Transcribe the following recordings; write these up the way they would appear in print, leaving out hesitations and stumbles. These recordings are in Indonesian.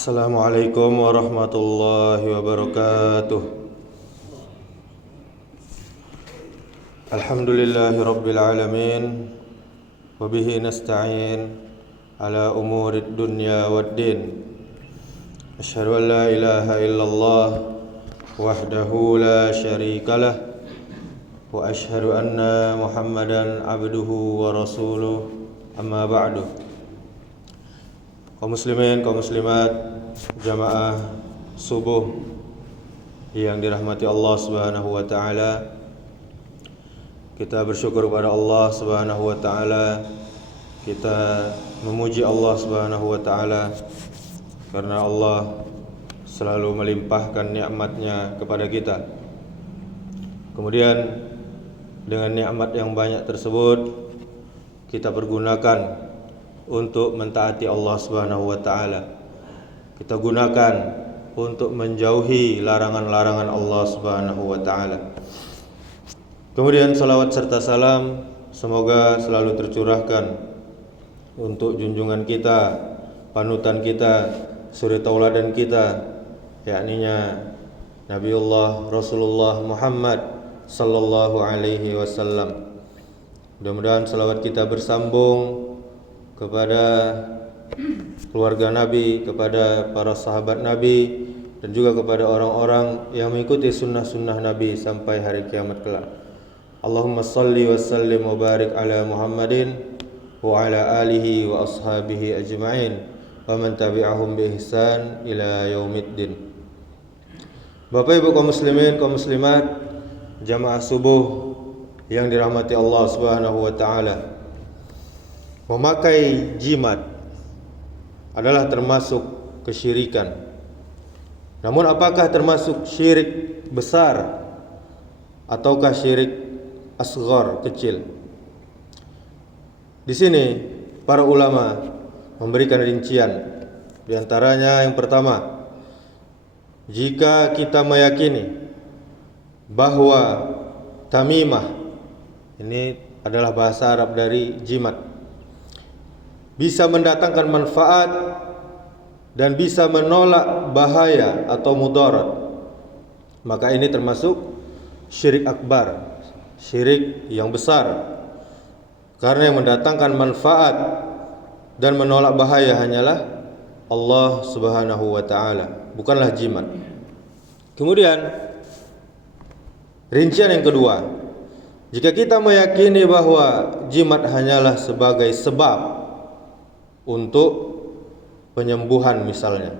Assalamualaikum warahmatullahi wabarakatuh. Alhamdulillahi rabbil alamin. Wabihi nasta'in ala umurid dunya waddin. Asyhadu an la ilaha illallah wahdahu la syarikalah. Wa asyhadu anna Muhammadan abduhu wa rasuluh. Amma ba'du. Kaum muslimin, kaum muslimat, jamaah subuh yang dirahmati Allah Subhanahu wa taala. Kita bersyukur kepada Allah Subhanahu wa taala. Kita memuji Allah Subhanahu wa taala karena Allah selalu melimpahkan nikmat-Nya kepada kita. Kemudian dengan nikmat yang banyak tersebut kita pergunakan untuk mentaati Allah Subhanahu wa taala. Kita gunakan untuk menjauhi larangan-larangan Allah Subhanahu wa taala. Kemudian salawat serta salam semoga selalu tercurahkan untuk junjungan kita, panutan kita, suri tauladan kita, yakninya Nabiullah Rasulullah Muhammad sallallahu alaihi wasallam. Mudah-mudahan salawat kita bersambung kepada keluarga Nabi, kepada para sahabat Nabi, dan juga kepada orang-orang yang mengikuti sunnah-sunnah Nabi sampai hari kiamat kelak. Allahumma salli wa sallim wa barik ala Muhammadin wa ala alihi wa ashabihi ajma'in wa man tabi'ahum bi ihsan ila yaumiddin. Bapak Ibu kaum muslimin, kaum muslimat, jamaah subuh yang dirahmati Allah Subhanahu wa taala. Memakai jimat adalah termasuk kesyirikan. Namun apakah termasuk syirik besar ataukah syirik asghar, kecil? Di sini para ulama memberikan rincian. Di antaranya yang pertama, jika kita meyakini bahwa tamimah, ini adalah bahasa Arab dari jimat, bisa mendatangkan manfaat dan bisa menolak bahaya atau mudarat, maka ini termasuk syirik akbar, syirik yang besar. Karena yang mendatangkan manfaat dan menolak bahaya hanyalah Allah Subhanahu wa taala, bukanlah jimat. Kemudian rincian yang kedua, jika kita meyakini bahwa jimat hanyalah sebagai sebab untuk penyembuhan misalnya,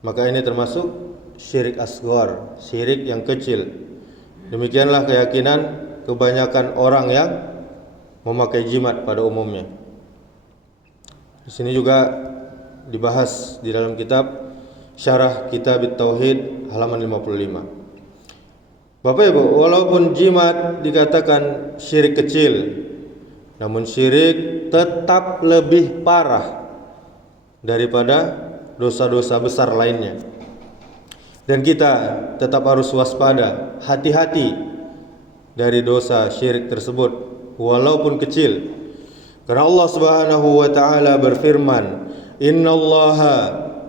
maka ini termasuk syirik asghar, syirik yang kecil. Demikianlah keyakinan kebanyakan orang yang memakai jimat pada umumnya. Di sini juga dibahas di dalam kitab Syarah Kitab Tauhid halaman 55. Bapak Ibu, walaupun jimat dikatakan syirik kecil, namun syirik tetap lebih parah daripada dosa-dosa besar lainnya. Dan kita tetap harus waspada, hati-hati dari dosa syirik tersebut walaupun kecil. Karena Allah Subhanahu wa taala berfirman, "Innallaha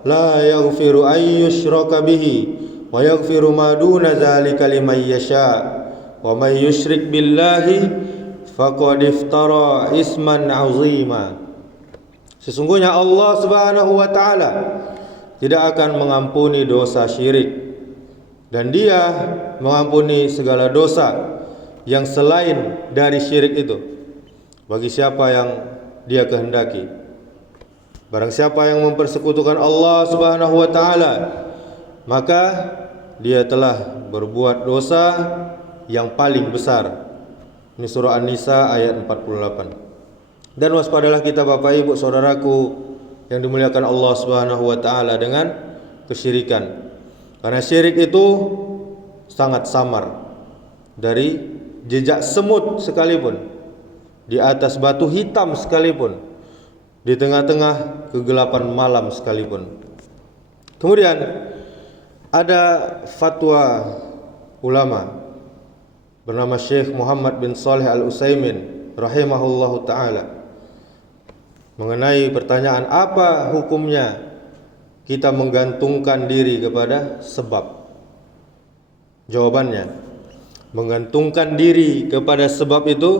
la yaghfiru an yushraka bihi wa yaghfiru ma duna dzalika liman yasha wa may yusyrik billahi faqad iftara isman 'azima." Sesungguhnya Allah Subhanahu wa taala tidak akan mengampuni dosa syirik, dan Dia mengampuni segala dosa yang selain dari syirik itu bagi siapa yang Dia kehendaki. Barang siapa yang mempersekutukan Allah Subhanahu wa taala, maka dia telah berbuat dosa yang paling besar. Ini surah An-Nisa ayat 48. Dan waspadalah kita Bapak Ibu saudaraku yang dimuliakan Allah Subhanahu wa taala dengan kesyirikan. Karena syirik itu sangat samar. Dari jejak semut sekalipun, di atas batu hitam sekalipun, di tengah-tengah kegelapan malam sekalipun. Kemudian ada fatwa ulama bernama Syekh Muhammad bin Shalih Al-Utsaimin rahimahullahu taala mengenai pertanyaan apa hukumnya kita menggantungkan diri kepada sebab? Jawabannya, menggantungkan diri kepada sebab itu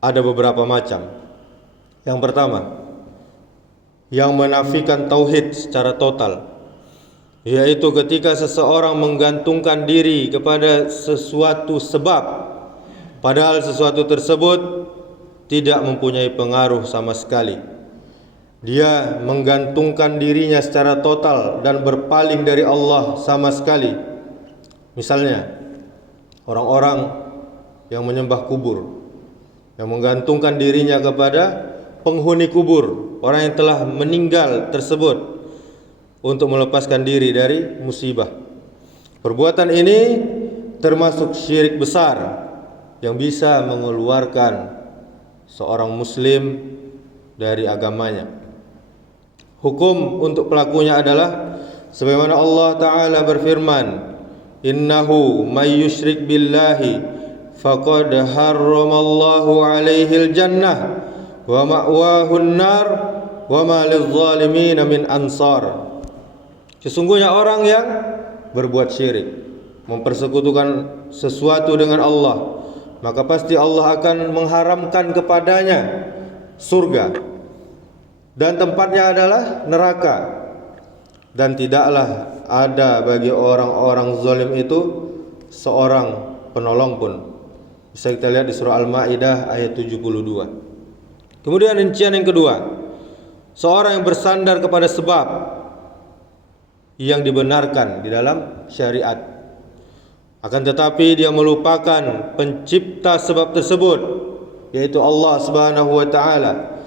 ada beberapa macam. Yang pertama, yang menafikan tauhid secara total, yaitu ketika seseorang menggantungkan diri kepada sesuatu sebab, padahal sesuatu tersebut tidak mempunyai pengaruh sama sekali. Dia menggantungkan dirinya secara total dan berpaling dari Allah sama sekali. Misalnya, orang-orang yang menyembah kubur, yang menggantungkan dirinya kepada penghuni kubur, orang yang telah meninggal tersebut, untuk melepaskan diri dari musibah. Perbuatan ini termasuk syirik besar yang bisa mengeluarkan seorang muslim dari agamanya. Hukum untuk pelakunya adalah sebagaimana Allah Ta'ala berfirman, innahu may yusyrik billahi faqad harramallahu alaihil jannah wa ma'wahun nar wa ma lizzalimin min ansar. Sesungguhnya orang yang berbuat syirik, mempersekutukan sesuatu dengan Allah, maka pasti Allah akan mengharamkan kepadanya surga, dan tempatnya adalah neraka, dan tidaklah ada bagi orang-orang zalim itu seorang penolong pun. Bisa kita lihat di surah Al-Maidah ayat 72. Kemudian rincian yang kedua, seorang yang bersandar kepada sebab yang dibenarkan di dalam syariat, akan tetapi dia melupakan pencipta sebab tersebut, yaitu Allah Subhanahu wa taala,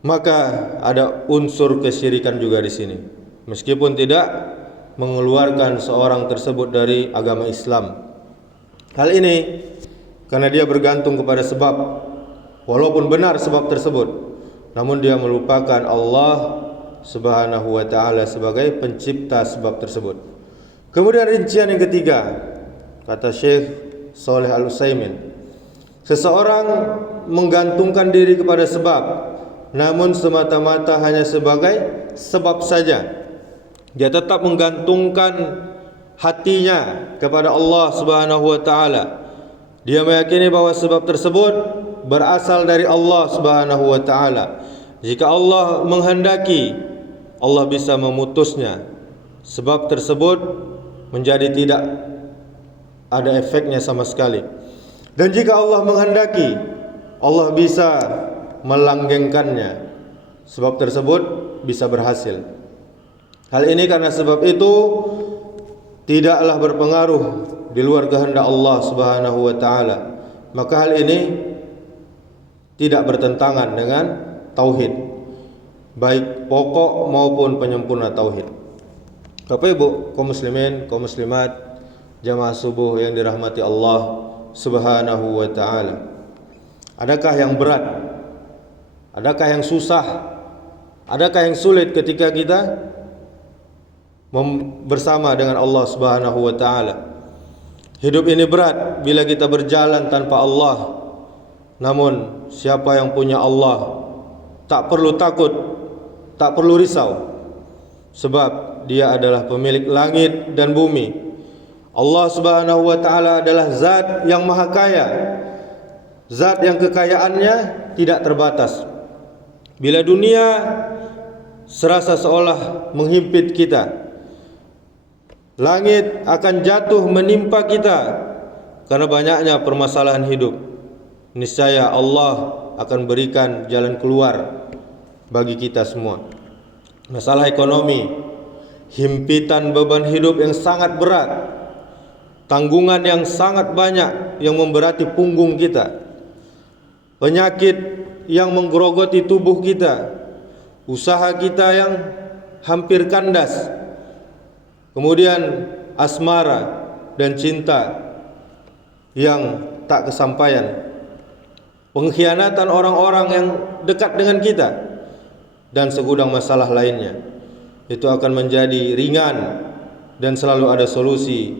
maka ada unsur kesyirikan juga di sini, meskipun tidak mengeluarkan seorang tersebut dari agama Islam. Hal ini karena dia bergantung kepada sebab, walaupun benar sebab tersebut, namun dia melupakan Allah Subhanahu wa ta'ala sebagai pencipta sebab tersebut. Kemudian rincian yang ketiga, kata Syekh Shalih Al-Utsaimin, seseorang menggantungkan diri kepada sebab, namun semata-mata hanya sebagai sebab saja. Dia tetap menggantungkan hatinya kepada Allah Subhanahu wa ta'ala. Dia meyakini bahwa sebab tersebut berasal dari Allah Subhanahu wa ta'ala. Jika Allah menghendaki, Allah bisa memutusnya. Sebab tersebut menjadi tidak ada efeknya sama sekali. Dan jika Allah menghendaki, Allah bisa melanggengkannya. Sebab tersebut bisa berhasil. Hal ini karena sebab itu tidaklah berpengaruh di luar kehendak Allah Subhanahu wa taala. Maka hal ini tidak bertentangan dengan tauhid, baik pokok maupun penyempurna tauhid. Bapak Ibu, kaum muslimin, kaum muslimat, jamaah subuh yang dirahmati Allah Subhanahu wa taala. Adakah yang berat? Adakah yang susah? Adakah yang sulit ketika kita bersama dengan Allah Subhanahu wa taala? Hidup ini berat bila kita berjalan tanpa Allah. Namun siapa yang punya Allah tak perlu takut, tak perlu risau, sebab Dia adalah pemilik langit dan bumi. Allah Subhanahu wa taala adalah zat yang maha kaya, zat yang kekayaannya tidak terbatas. Bila dunia serasa seolah menghimpit kita, langit akan jatuh menimpa kita karena banyaknya permasalahan hidup, niscaya Allah akan berikan jalan keluar bagi kita semua. Masalah ekonomi, himpitan beban hidup yang sangat berat, tanggungan yang sangat banyak yang memberati punggung kita, penyakit yang menggerogoti tubuh kita, usaha kita yang hampir kandas, kemudian asmara dan cinta yang tak kesampaian, pengkhianatan orang-orang yang dekat dengan kita, dan segudang masalah lainnya. Itu akan menjadi ringan dan selalu ada solusi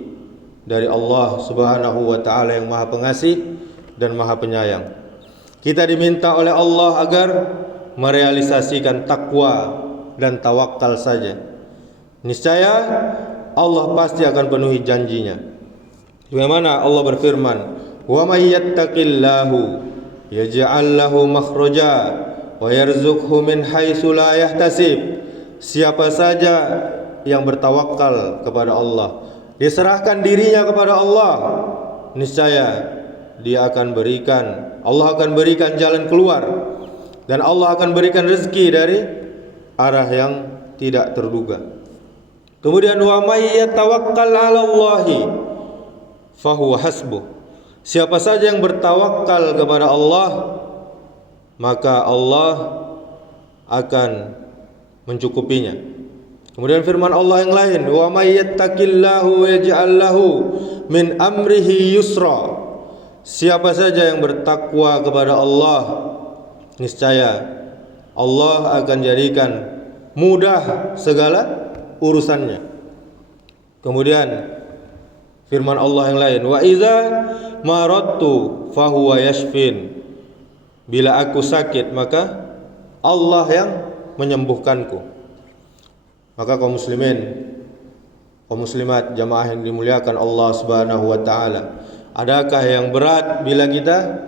dari Allah Subhanahu wa taala yang Maha Pengasih dan Maha Penyayang. Kita diminta oleh Allah agar merealisasikan takwa dan tawakal saja. Niscaya Allah pasti akan penuhi janjinya. Bagaimana Allah berfirman, "Wa may yattaqillahu yaj'al lahu makhraja wa yarzuqhu min haitsu la yahtasib." Siapa saja yang bertawakal kepada Allah, diserahkan dirinya kepada Allah, niscaya Allah akan berikan jalan keluar, dan Allah akan berikan rezeki dari arah yang tidak terduga. Kemudian wa may yatawakkal 'ala Allahi fahuwa hasbuh. Siapa saja yang bertawakal kepada Allah, maka Allah akan mencukupinya. Kemudian firman Allah yang lain, wa may yattaqillahu yaj'al lahu min amrihi yusra. Siapa saja yang bertakwa kepada Allah, niscaya Allah akan jadikan mudah segala urusannya. Kemudian firman Allah yang lain, wa idza maradtu fahuwa yashfin. Bila aku sakit, maka Allah yang menyembuhkanku. Maka kaum muslimin, kaum muslimat, jamaah yang dimuliakan Allah Subhanahu wa taala, adakah yang berat bila kita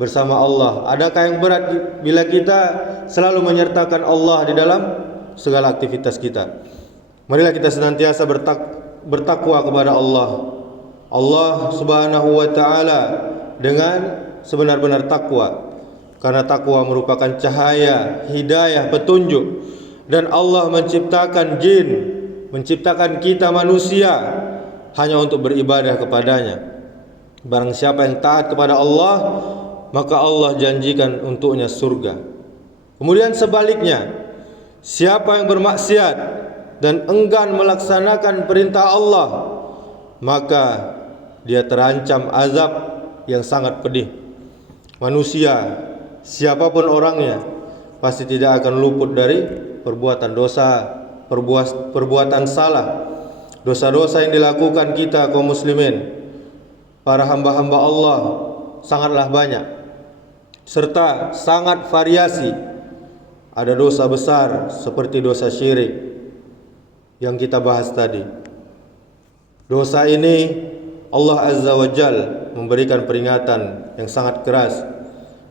bersama Allah? Adakah yang berat bila kita selalu menyertakan Allah di dalam segala aktivitas kita? Marilah kita senantiasa bertakwa kepada Allah Subhanahu wa taala dengan sebenar-benar takwa. Karena takwa merupakan cahaya, hidayah, petunjuk. Dan Allah menciptakan jin, menciptakan kita manusia hanya untuk beribadah kepadanya. Barang siapa yang taat kepada Allah, maka Allah janjikan untuknya surga. Kemudian sebaliknya, siapa yang bermaksiat dan enggan melaksanakan perintah Allah, maka dia terancam azab yang sangat pedih. Manusia, siapapun orangnya, pasti tidak akan luput dari perbuatan dosa, perbuatan salah. Dosa-dosa yang dilakukan kita kaum muslimin, para hamba-hamba Allah, sangatlah banyak, serta sangat variasi. Ada dosa besar seperti dosa syirik yang kita bahas tadi. Dosa ini Allah Azza wa Jal memberikan peringatan yang sangat keras.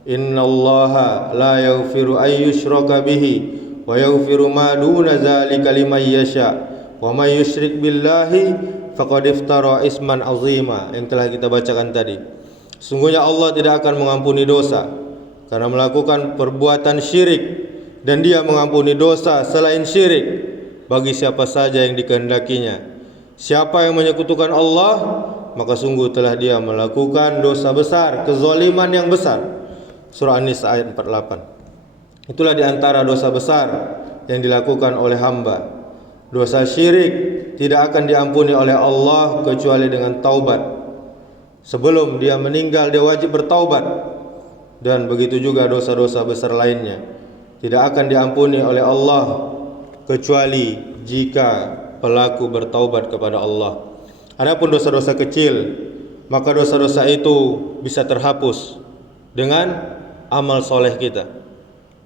Innallaha la yaghfiru ay yushraka bihi wa yaghfiru ma duna dzalika liman yasha wa may yusyrik billahi faqad iftara isman azima, yang telah kita bacakan tadi. Sungguhnya Allah tidak akan mengampuni dosa karena melakukan perbuatan syirik, dan Dia mengampuni dosa selain syirik bagi siapa saja yang dikehendakinya. Siapa yang menyekutukan Allah, maka sungguh telah dia melakukan dosa besar, kezaliman yang besar. Surah An-Nisa ayat 48. Itulah di antara dosa besar yang dilakukan oleh hamba. Dosa syirik tidak akan diampuni oleh Allah kecuali dengan taubat. Sebelum dia meninggal, dia wajib bertaubat. Dan begitu juga dosa-dosa besar lainnya tidak akan diampuni oleh Allah kecuali jika pelaku bertaubat kepada Allah. Adapun dosa-dosa kecil, maka dosa-dosa itu bisa terhapus dengan amal soleh kita.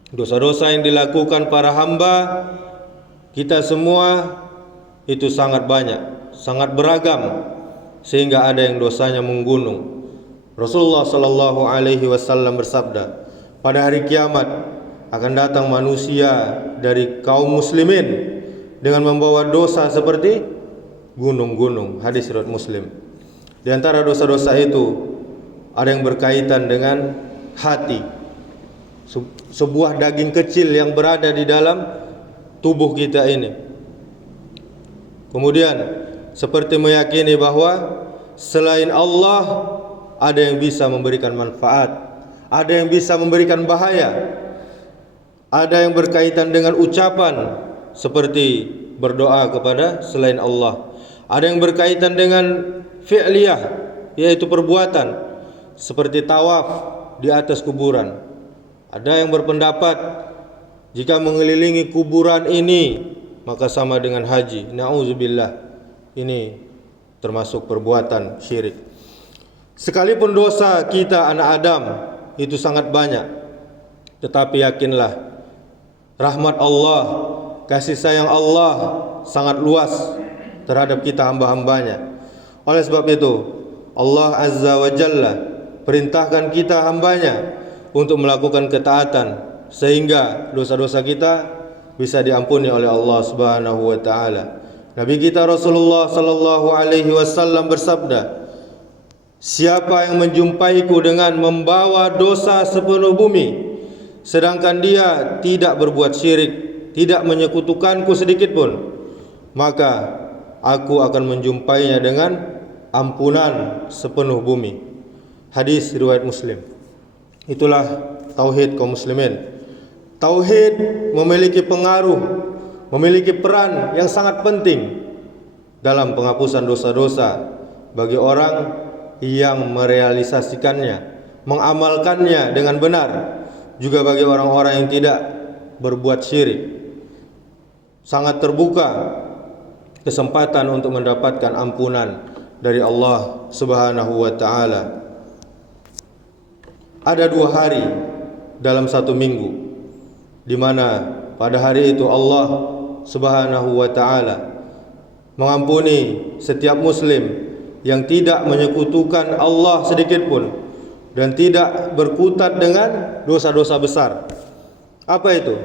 Dosa-dosa yang dilakukan para hamba kita semua itu sangat banyak, sangat beragam, sehingga ada yang dosanya menggunung. Rasulullah sallallahu alaihi wasallam bersabda, pada hari kiamat akan datang manusia dari kaum muslimin dengan membawa dosa seperti gunung-gunung. Hadis riwayat Muslim. Di antara dosa-dosa itu ada yang berkaitan dengan hati, sebuah daging kecil yang berada di dalam tubuh kita ini. Kemudian seperti meyakini bahwa selain Allah ada yang bisa memberikan manfaat, ada yang bisa memberikan bahaya. Ada yang berkaitan dengan ucapan seperti berdoa kepada selain Allah. Ada yang berkaitan dengan fi'liyah, yaitu perbuatan seperti tawaf di atas kuburan. Ada yang berpendapat jika mengelilingi kuburan ini maka sama dengan haji. Na'udzubillah. Ini termasuk perbuatan syirik. Sekalipun dosa kita anak Adam itu sangat banyak, tetapi yakinlah rahmat Allah kasih sayang Allah sangat luas terhadap kita hamba-hambanya. Oleh sebab itu Allah Azza wa Jalla perintahkan kita hambanya untuk melakukan ketaatan sehingga dosa-dosa kita bisa diampuni oleh Allah Subhanahu wa taala. Nabi kita Rasulullah sallallahu alaihi wasallam bersabda, siapa yang menjumpaiku dengan membawa dosa sepenuh bumi, sedangkan dia tidak berbuat syirik, tidak menyekutukanku sedikit pun, maka aku akan menjumpainya dengan ampunan sepenuh bumi. Hadis riwayat Muslim. Itulah tauhid kaum muslimin. Tauhid memiliki pengaruh, memiliki peran yang sangat penting dalam penghapusan dosa-dosa bagi orang yang merealisasikannya, mengamalkannya dengan benar, juga bagi orang-orang yang tidak berbuat syirik. Sangat terbuka kesempatan untuk mendapatkan ampunan dari Allah Subhanahu wa taala. Ada 2 hari dalam 1 minggu di mana pada hari itu Allah Subhanahu wa taala mengampuni setiap muslim yang tidak menyekutukan Allah sedikit pun dan tidak berkutat dengan dosa-dosa besar. Apa itu?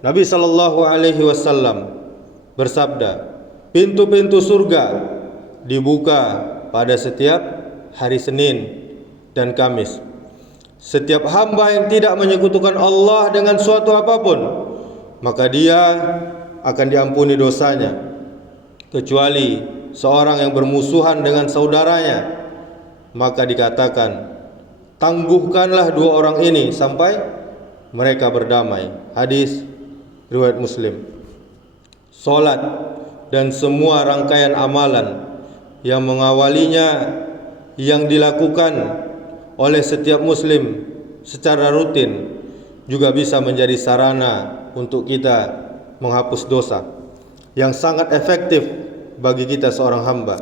Nabi sallallahu alaihi wasallam bersabda, pintu-pintu surga dibuka pada setiap hari Senin dan Kamis. Setiap hamba yang tidak menyekutukan Allah dengan suatu apapun, maka dia akan diampuni dosanya, kecuali seorang yang bermusuhan dengan saudaranya. Maka dikatakan, tangguhkanlah 2 orang ini sampai mereka berdamai. Hadis riwayat Muslim. Salat dan semua rangkaian amalan yang mengawalinya yang dilakukan oleh setiap muslim secara rutin juga bisa menjadi sarana untuk kita menghapus dosa yang sangat efektif bagi kita seorang hamba.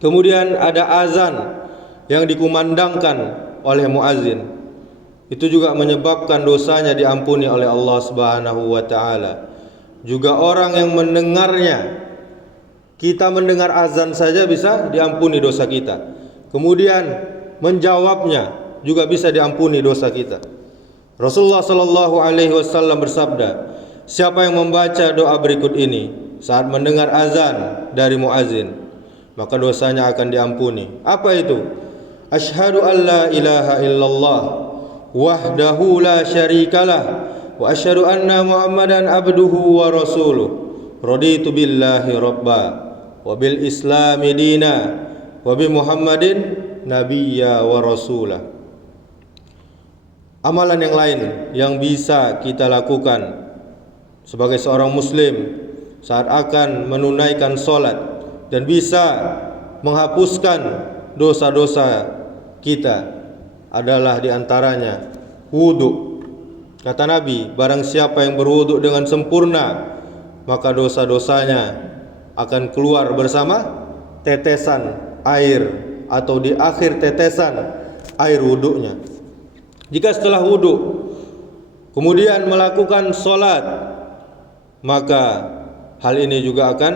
Kemudian ada azan yang dikumandangkan oleh muazin. Itu juga menyebabkan dosanya diampuni oleh Allah Subhanahu wa taala. Juga orang yang mendengarnya, kita mendengar azan saja bisa diampuni dosa kita. Kemudian menjawabnya juga bisa diampuni dosa kita. Rasulullah sallallahu alaihi wasallam bersabda, siapa yang membaca doa berikut ini saat mendengar azan dari muazin, maka dosanya akan diampuni. Apa itu? Asyhadu an la ilaha illallah wahdahu la syarikalah wa asyhadu anna Muhammadan abduhu wa rasuluh. Raditu billahi rabba wa bil islami dina wa bi Muhammadin nabiyya wa rasulah. Amalan yang lain yang bisa kita lakukan sebagai seorang muslim saat akan menunaikan salat dan bisa menghapuskan dosa-dosa kita adalah diantaranya wudu. Kata Nabi, barang siapa yang berwudu dengan sempurna, maka dosa-dosanya akan keluar bersama tetesan air atau di akhir tetesan air wudunya. Jika setelah wudu kemudian melakukan salat, maka hal ini juga akan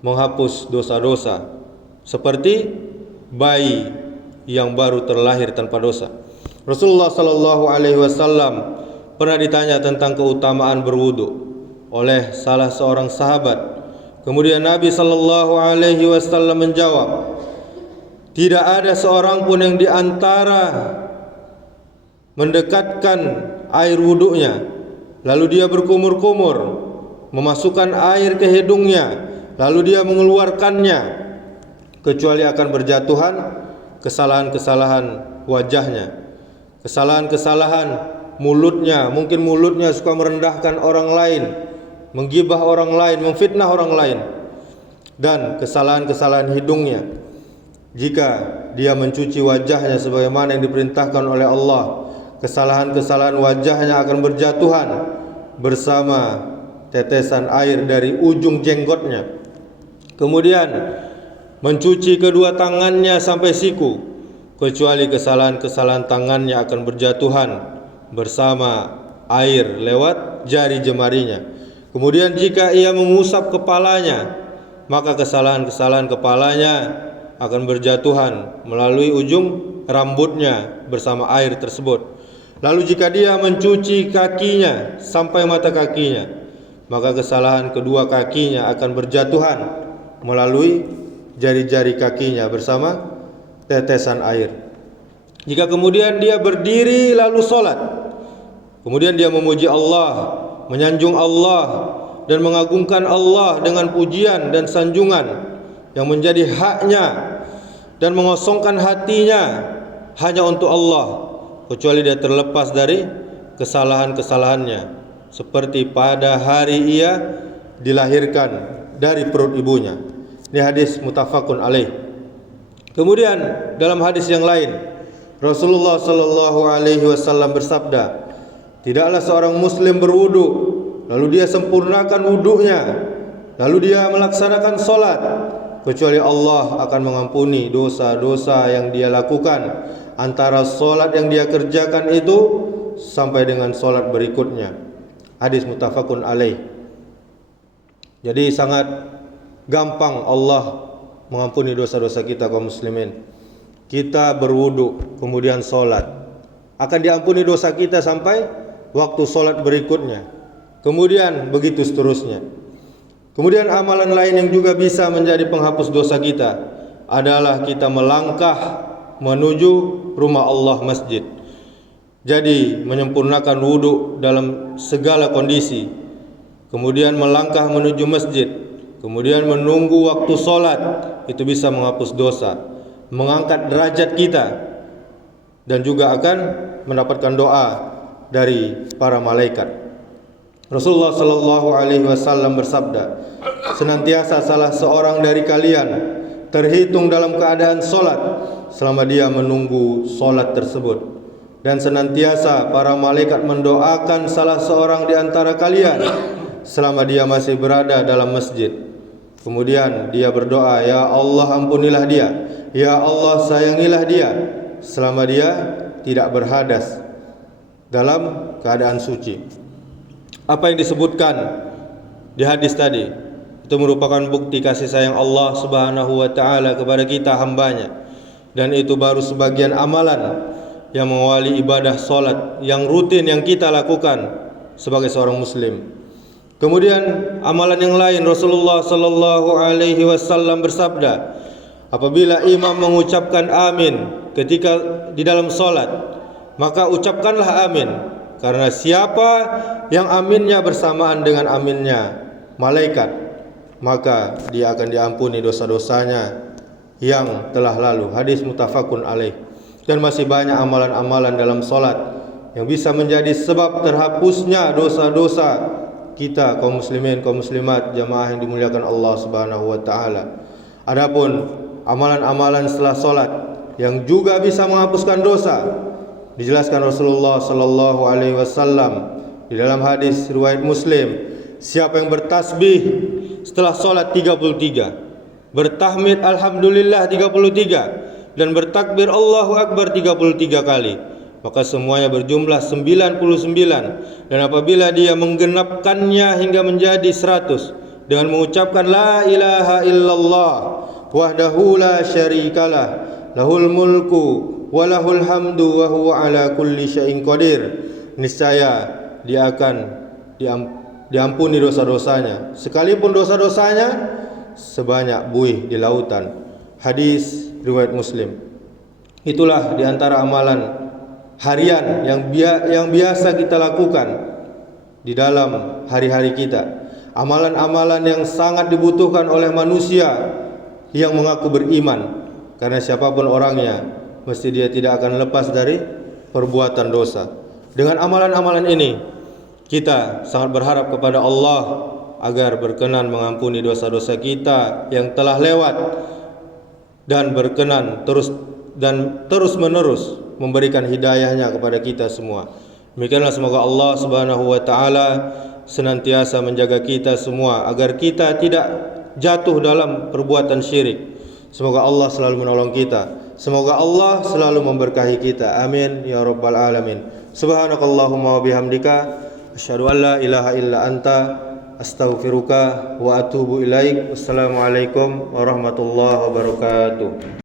menghapus dosa-dosa seperti bayi yang baru terlahir tanpa dosa. Rasulullah sallallahu alaihi wasallam pernah ditanya tentang keutamaan berwudu oleh salah seorang sahabat. Kemudian Nabi sallallahu alaihi wasallam menjawab, tidak ada seorang pun yang diantara mendekatkan air wudunya lalu dia berkumur-kumur memasukkan air ke hidungnya lalu dia mengeluarkannya, kecuali akan berjatuhan kesalahan-kesalahan wajahnya, kesalahan-kesalahan mulutnya. Mungkin mulutnya suka merendahkan orang lain, menggibah orang lain, memfitnah orang lain, dan kesalahan-kesalahan hidungnya. Jika dia mencuci wajahnya sebagaimana yang diperintahkan oleh Allah, kesalahan-kesalahan wajahnya akan berjatuhan bersama tetesan air dari ujung jenggotnya. Kemudian mencuci kedua tangannya sampai siku, kecuali kesalahan-kesalahan tangannya akan berjatuhan bersama air lewat jari jemarinya. Kemudian jika ia mengusap kepalanya, maka kesalahan-kesalahan kepalanya akan berjatuhan melalui ujung rambutnya bersama air tersebut. Lalu jika dia mencuci kakinya sampai mata kakinya, maka kesalahan kedua kakinya akan berjatuhan melalui jari-jari kakinya bersama tetesan air. Jika kemudian dia berdiri lalu sholat, kemudian dia memuji Allah, menyanjung Allah dan mengagungkan Allah dengan pujian dan sanjungan yang menjadi haknya, dan mengosongkan hatinya hanya untuk Allah, kecuali dia terlepas dari kesalahan-kesalahannya, seperti pada hari ia dilahirkan dari perut ibunya. Ini hadis muttafaqun alaih. Kemudian dalam hadis yang lain, Rasulullah sallallahu alaihi wasallam bersabda, tidaklah seorang muslim berwudu lalu dia sempurnakan wudunya, lalu dia melaksanakan solat, kecuali Allah akan mengampuni dosa-dosa yang dia lakukan antara solat yang dia kerjakan itu sampai dengan solat berikutnya. Hadis muttafaqun alaih. Jadi sangat gampang Allah mengampuni dosa-dosa kita kaum muslimin. Kita berwudu kemudian solat, akan diampuni dosa kita sampai waktu solat berikutnya. Kemudian begitu seterusnya. Kemudian amalan lain yang juga bisa menjadi penghapus dosa kita adalah kita melangkah menuju rumah Allah, masjid. Jadi menyempurnakan wudu dalam segala kondisi, kemudian melangkah menuju masjid, kemudian menunggu waktu solat, itu bisa menghapus dosa, mengangkat derajat kita, dan juga akan mendapatkan doa dari para malaikat. Rasulullah sallallahu alaihi wasallam bersabda, senantiasa salah seorang dari kalian terhitung dalam keadaan solat selama dia menunggu solat tersebut, dan senantiasa para malaikat mendoakan salah seorang di antara kalian selama dia masih berada dalam masjid. Kemudian dia berdoa, ya Allah ampunilah dia, ya Allah sayangilah dia selama dia tidak berhadas dalam keadaan suci. Apa yang disebutkan di hadis tadi itu merupakan bukti kasih sayang Allah Subhanahu wa taala kepada kita hambanya, dan itu baru sebagian amalan yang mengawali ibadah salat yang rutin yang kita lakukan sebagai seorang muslim. Kemudian amalan yang lain, Rasulullah sallallahu alaihi wasallam bersabda, apabila imam mengucapkan amin ketika di dalam salat, maka ucapkanlah amin, karena siapa yang aminnya bersamaan dengan aminnya malaikat, maka dia akan diampuni dosa-dosanya yang telah lalu. Hadis muttafaqun alaih. Dan masih banyak amalan-amalan dalam salat yang bisa menjadi sebab terhapusnya dosa-dosa kita kaum muslimin, kaum muslimat, jamaah yang dimuliakan Allah Subhanahu wa taala. Adapun amalan-amalan setelah salat yang juga bisa menghapuskan dosa, dijelaskan Rasulullah sallallahu alaihi wasallam di dalam hadis riwayat Muslim, siapa yang bertasbih setelah salat 33, bertahmid alhamdulillah 33, dan bertakbir Allahu Akbar 33 kali, maka semuanya berjumlah 99. Dan apabila dia menggenapkannya hingga menjadi 100 dengan mengucapkan la ilaha illallah wahdahu la syarikalah lahul mulku walahul hamdu wa huwa ala kulli syai'in qadir, niscaya dia akan diampuni dosa-dosanya, sekalipun dosa-dosanya sebanyak buih di lautan. Hadis riwayat Muslim. Itulah diantara amalan harian yang biasa kita lakukan di dalam hari-hari kita. Amalan-amalan yang sangat dibutuhkan oleh manusia yang mengaku beriman, karena siapapun orangnya mesti dia tidak akan lepas dari perbuatan dosa. Dengan amalan-amalan ini kita sangat berharap kepada Allah agar berkenan mengampuni dosa-dosa kita yang telah lewat, dan berkenan terus menerus memberikan hidayahnya kepada kita semua. Demikianlah, semoga Allah Subhanahu wa taala senantiasa menjaga kita semua agar kita tidak jatuh dalam perbuatan syirik. Semoga Allah selalu menolong kita. Semoga Allah selalu memberkahi kita. Amin ya rabbal alamin. Subhanakallahumma wa bihamdika asyhadu an la ilaha illa anta astaghfiruka wa atubu ilaik. Wassalamualaikum warahmatullahi wabarakatuh.